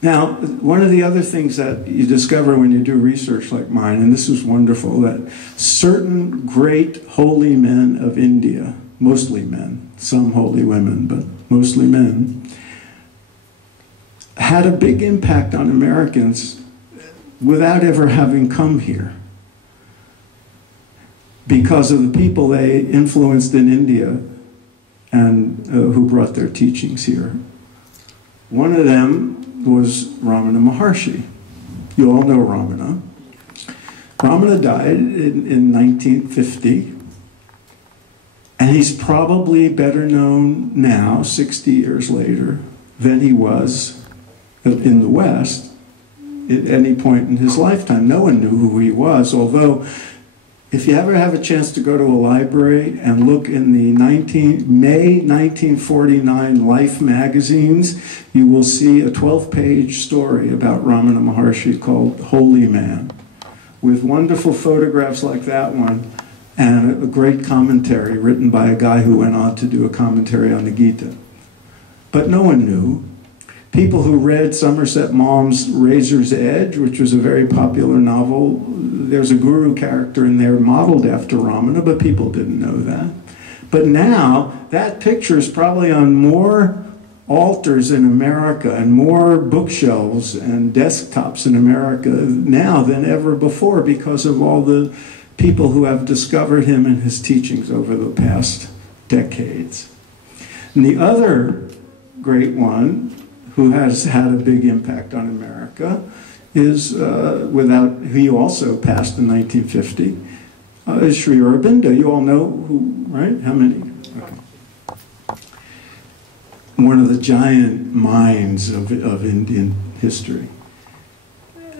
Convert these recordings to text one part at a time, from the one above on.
Now, one of the other things that you discover when you do research like mine, and this is wonderful, that certain great holy men of India, mostly men, some holy women, but mostly men, had a big impact on Americans without ever having come here, because of the people they influenced in India and who brought their teachings here. One of them was Ramana Maharshi. You all know Ramana. Ramana died in 1950, and he's probably better known now, 60 years later, than he was in the West at any point in his lifetime. No one knew who he was, although if you ever have a chance to go to a library and look in the May 1949 Life magazines, you will see a 12-page story about Ramana Maharshi called Holy Man, with wonderful photographs like that one, and a great commentary written by a guy who went on to do a commentary on the Gita. But no one knew. People who read Somerset Maugham's Razor's Edge, which was a very popular novel, there's a guru character in there modeled after Ramana, but people didn't know that. But now, that picture is probably on more altars in America and more bookshelves and desktops in America now than ever before, because of all the people who have discovered him and his teachings over the past decades. And the other great one, who has had a big impact on America, is, he also passed in 1950, is Sri Aurobindo. You all know who, right? How many? Okay. One of the giant minds of Indian history.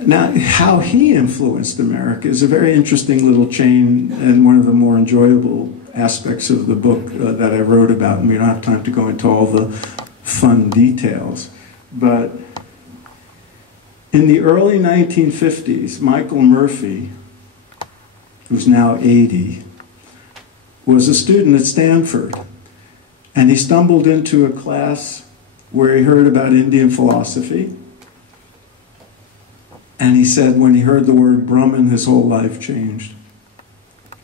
Now, how he influenced America is a very interesting little chain, and one of the more enjoyable aspects of the book that I wrote about, and we don't have time to go into all the fun details. But in the early 1950s, Michael Murphy, who's now 80, was a student at Stanford. And he stumbled into a class where he heard about Indian philosophy. And he said when he heard the word Brahman, his whole life changed.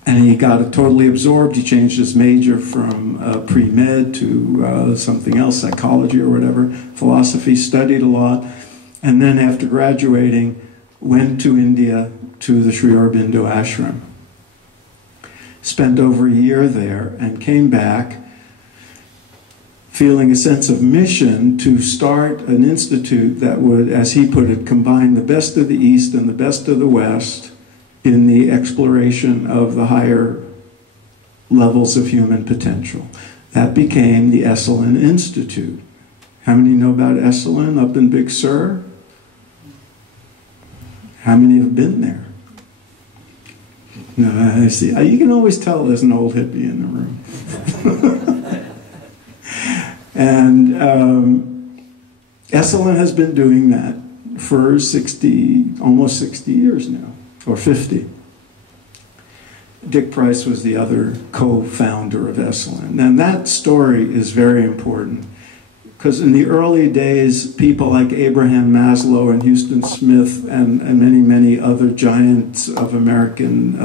And he got totally absorbed. He changed his major from pre-med to something else, psychology or whatever, philosophy, studied a lot. And then after graduating, went to India to the Sri Aurobindo ashram. Spent over a year there and came back feeling a sense of mission to start an institute that would, as he put it, combine the best of the East and the best of the West in the exploration of the higher levels of human potential. That became the Esalen Institute. How many know about Esalen up in Big Sur? How many have been there? No, I see. You can always tell there's an old hippie in the room. And Esalen has been doing that for almost 60 years now. Or 50. Dick Price was the other co-founder of Esalen. And that story is very important, because in the early days, people like Abraham Maslow and Houston Smith and many, many other giants of American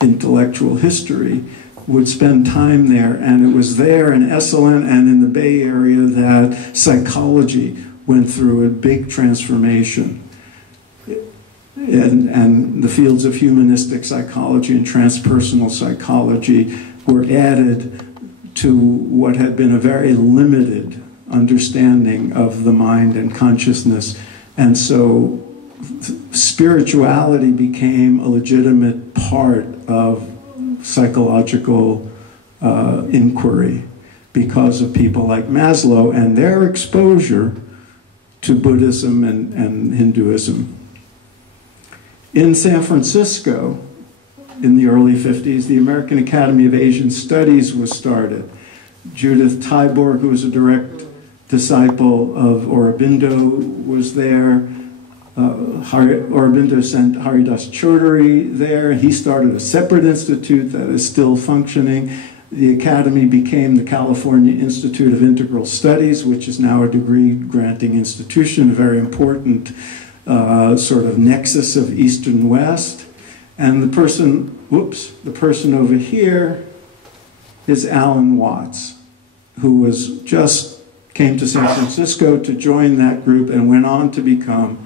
intellectual history would spend time there. And it was there in Esalen and in the Bay Area that psychology went through a big transformation. And the fields of humanistic psychology and transpersonal psychology were added to what had been a very limited understanding of the mind and consciousness. And so spirituality became a legitimate part of psychological inquiry because of people like Maslow and their exposure to Buddhism and Hinduism. In San Francisco, in the early 50s, the American Academy of Asian Studies was started. Judith Tyborg, who was a direct disciple of Aurobindo, was there. Aurobindo sent Haridas Chaudhuri there. He started a separate institute that is still functioning. The academy became the California Institute of Integral Studies, which is now a degree-granting institution, a very important sort of nexus of East and West. And the person over here is Alan Watts, who came to San Francisco to join that group and went on to become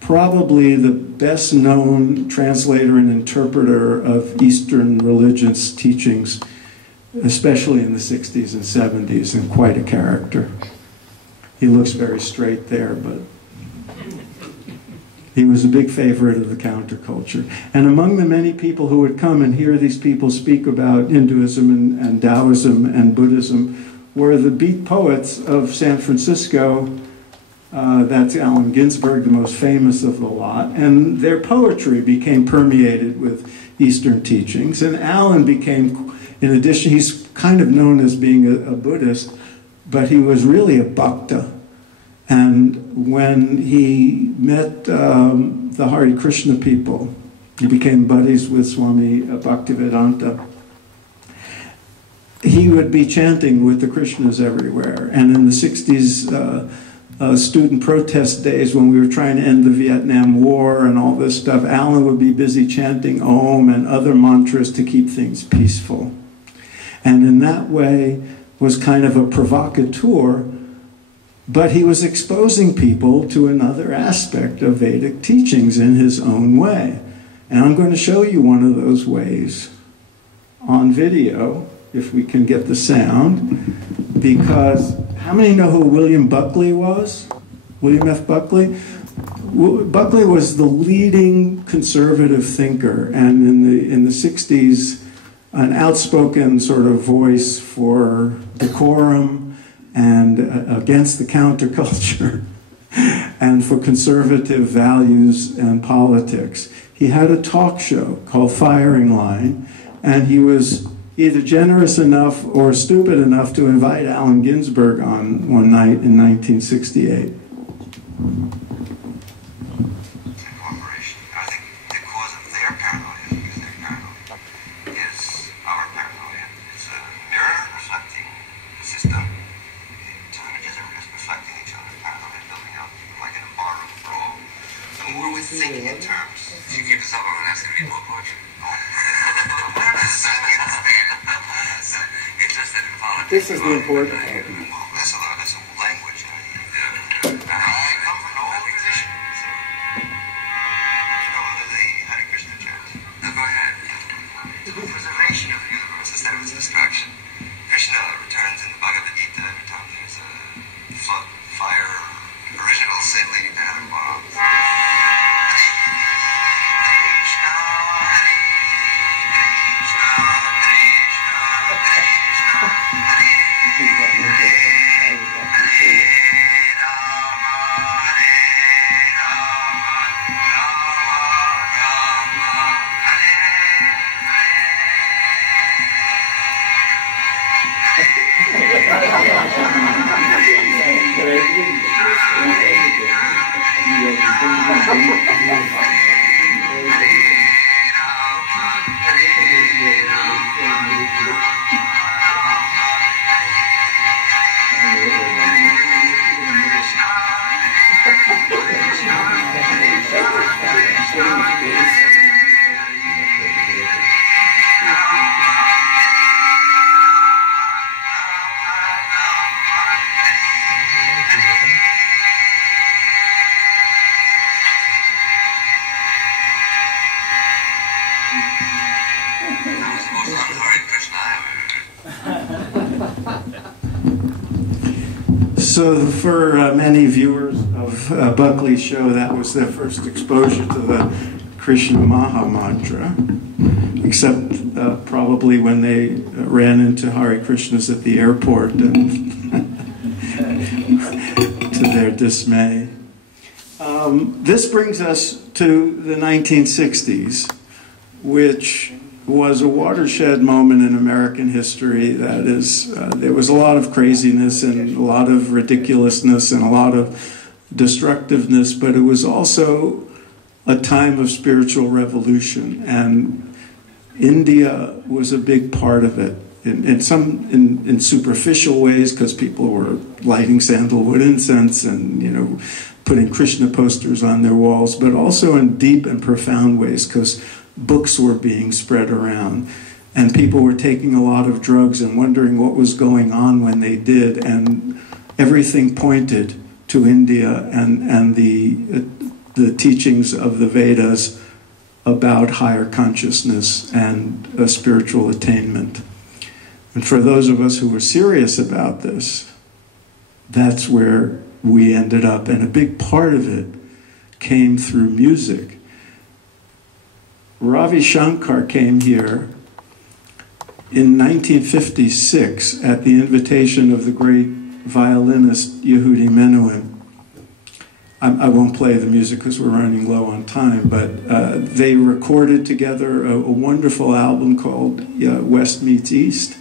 probably the best known translator and interpreter of Eastern religious teachings, especially in the 60s and 70s, and quite a character. He looks very straight there, but he was a big favorite of the counterculture. And among the many people who would come and hear these people speak about Hinduism and Taoism and Buddhism were the beat poets of San Francisco. That's Allen Ginsberg, the most famous of the lot. And their poetry became permeated with Eastern teachings. And Allen became, in addition, he's kind of known as being a Buddhist, but he was really a Bhakta. And when he met the Hare Krishna people, he became buddies with Swami Bhaktivedanta. He would be chanting with the Krishnas everywhere. And in the 60s, student protest days when we were trying to end the Vietnam War and all this stuff, Allen would be busy chanting Om and other mantras to keep things peaceful. And in that way was kind of a provocateur, but he was exposing people to another aspect of Vedic teachings in his own way. And I'm going to show you one of those ways on video, if we can get the sound, because how many know who William Buckley was? William F. Buckley? Buckley was the leading conservative thinker, and in the 60s, an outspoken sort of voice for decorum and against the counterculture and for conservative values and politics. He had a talk show called Firing Line, and he was either generous enough or stupid enough to invite Allen Ginsberg on one night in 1968. Thinking in terms. You keep this up, I'm going to ask you to read more poetry. Interested in politics. This is the important part. That's a language. I come from an old tradition. So, you know the Hare Krishna chant. No, go ahead. To the preservation of the universe instead of its destruction. Krishna returns in the Bhagavad Gita every time there's a flood, fire, original sin leading to atom bombs. So for many viewers of Buckley's show, that was their first exposure to the Krishna Maha Mantra, except probably when they ran into Hare Krishnas at the airport and to their dismay. This brings us to the 1960s, which was a watershed moment in American history. That is, there was a lot of craziness and a lot of ridiculousness and a lot of destructiveness, but it was also a time of spiritual revolution, and India was a big part of it. in superficial ways, because people were lighting sandalwood incense and, you know, putting Krishna posters on their walls, but also in deep and profound ways, because books were being spread around. And people were taking a lot of drugs and wondering what was going on when they did. And everything pointed to India and the teachings of the Vedas about higher consciousness and spiritual attainment. And for those of us who were serious about this, that's where we ended up. And a big part of it came through music. Ravi Shankar came here in 1956 at the invitation of the great violinist Yehudi Menuhin. I won't play the music because we're running low on time, but they recorded together a wonderful album called West Meets East,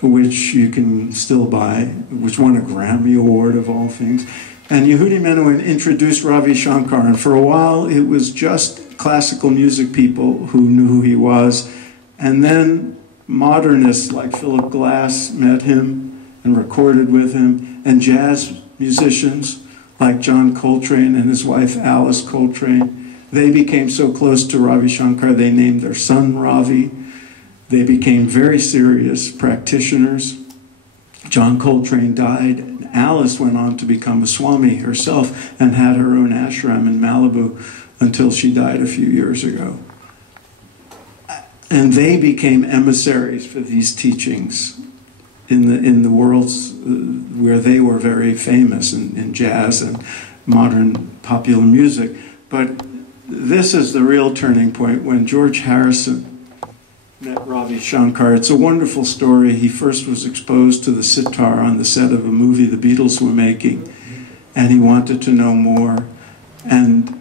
which you can still buy, which won a Grammy Award of all things. And Yehudi Menuhin introduced Ravi Shankar, and for a while it was just classical music people who knew who he was. And then modernists like Philip Glass met him and recorded with him, and jazz musicians like John Coltrane and his wife Alice Coltrane. They became so close to Ravi Shankar, they named their son Ravi. They became very serious practitioners. John Coltrane died, and Alice went on to become a Swami herself and had her own ashram in Malibu until she died a few years ago. And they became emissaries for these teachings in the worlds where they were very famous in jazz and modern popular music. But this is the real turning point when George Harrison met Ravi Shankar. It's a wonderful story. He first was exposed to the sitar on the set of a movie the Beatles were making, and he wanted to know more. And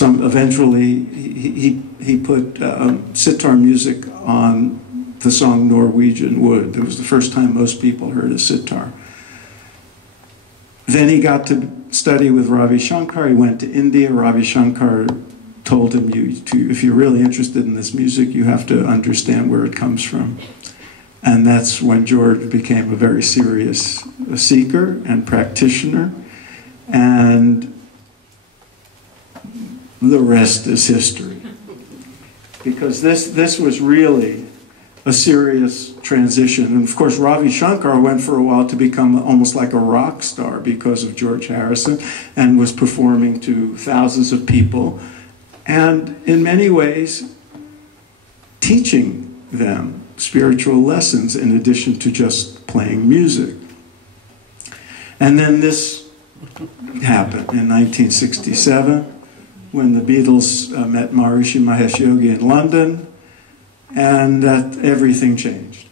eventually he put sitar music on the song Norwegian Wood. It was the first time most people heard a sitar. Then he got to study with Ravi Shankar. He went to India. Ravi Shankar told him, if you're really interested in this music, you have to understand where it comes from. And that's when George became a very serious seeker and practitioner. And the rest is history. Because this was really a serious transition. And of course, Ravi Shankar went for a while to become almost like a rock star because of George Harrison, and was performing to thousands of people, and in many ways teaching them spiritual lessons in addition to just playing music. And then this happened in 1967 when the Beatles met Maharishi Mahesh Yogi in London, and that everything changed.